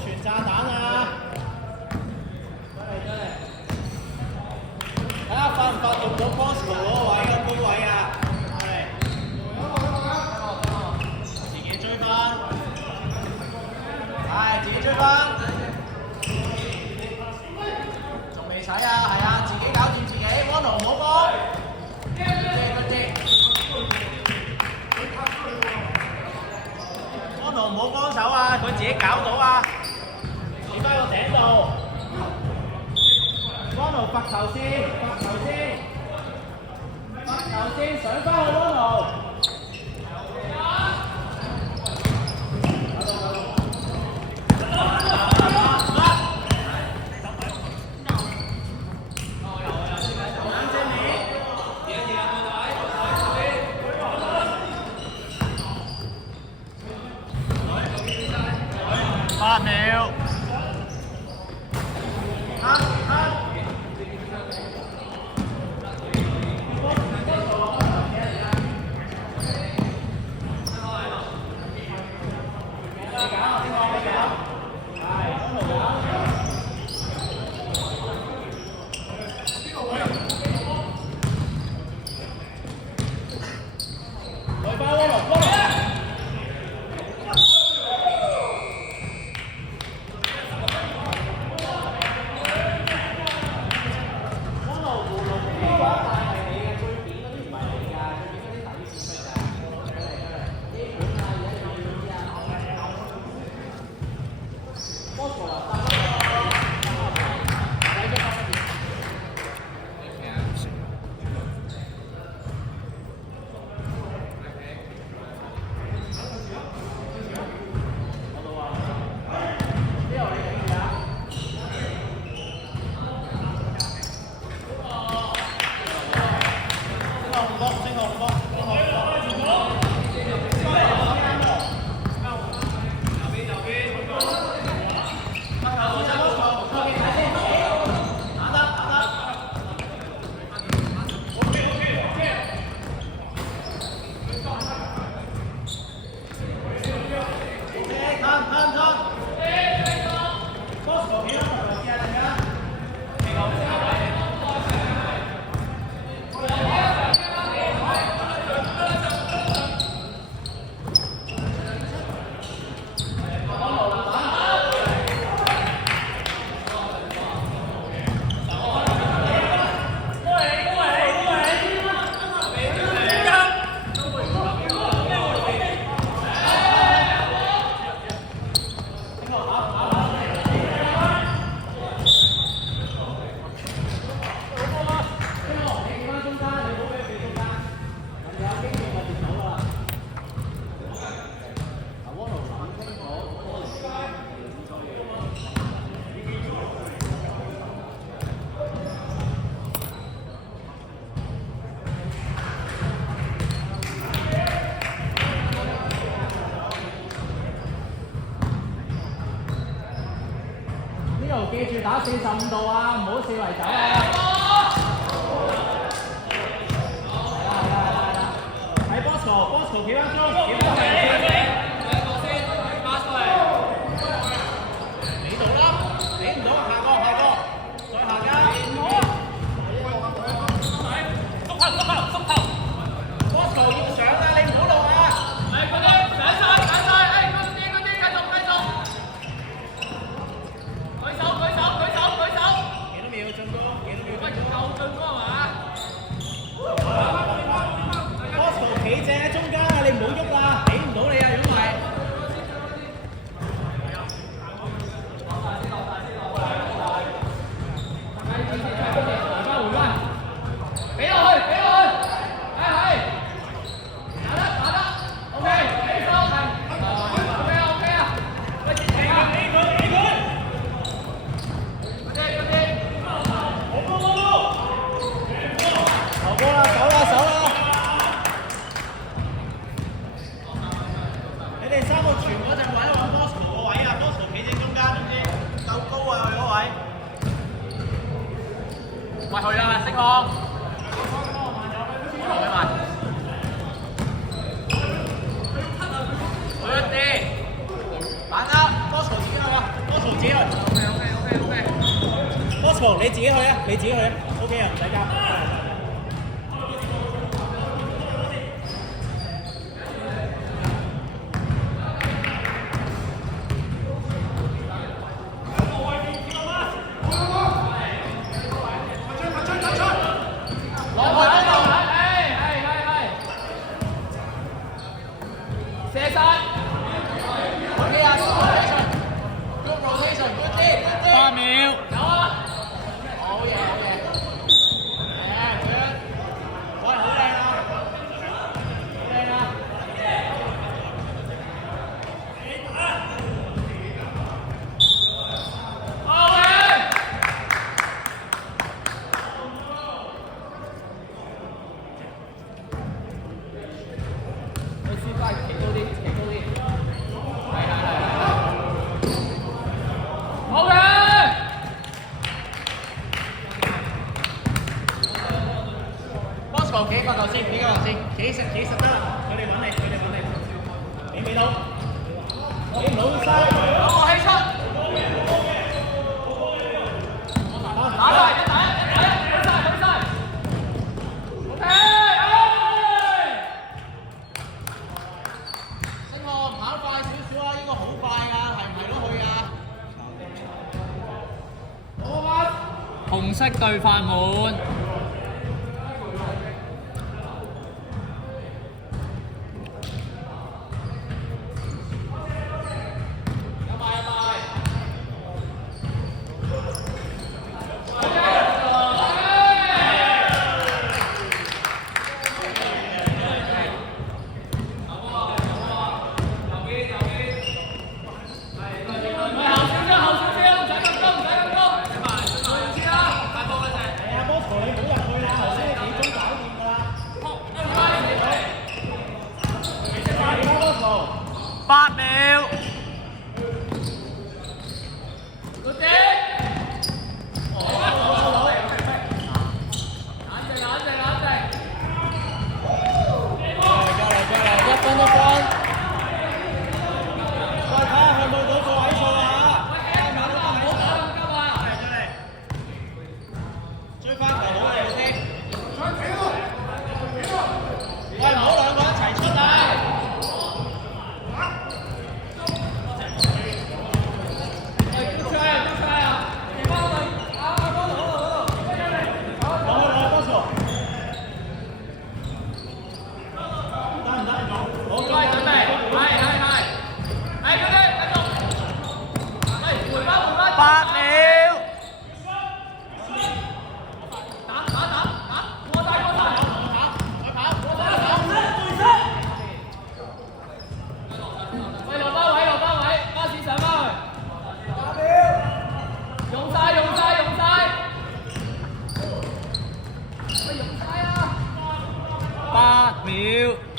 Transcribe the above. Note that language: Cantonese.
傳炸彈啊！睇下發唔發動到 Bosco 嗰個位個杯位啊！自己追翻，係自己追翻，仲未使啊，係啊，自己搞掂自己，安奴唔好幫，安奴唔好幫手啊，佢自己搞到啊，企翻個頂度。安奴罰球先，上翻去安奴。8秒。記住打45度啊，唔好四圍走啊！睇 Bosco 企翻中，企翻中。你到啦，你唔到下個，再下家。縮頭 ！Bosco 要上啦，你唔好落啊！係嗰啲上晒，嗰啲繼續。幾多秒進攻？喂，夠進攻係嘛 ？Bosco 企正喺中間啊，你唔好喐啊，俾唔到你啊，如果唔係。回翻，俾落去，係，打得 ，OK， 起手係，OK 啊，喂，俾佢。手啦！你哋三個傳嗰陣位揾 Bosco 個位啊 ，Bosco 企正中間，總之夠高啊佢嗰位。喂，去啦，升空。俾埋。去一啲。玩啦 ，Bosco 自己啦喎 Bosco， 你自己去啊，你自己去啊 ，OK 啊，唔使交。幾個頭先，幾個頭先，幾實得啦，佢哋揾你，你未到，你唔好嘥，攞個氣出，打晒，OK，星漢跑快少少啊，應該好快㗎，係唔係都去啊？紅色對快門。8秒。8秒。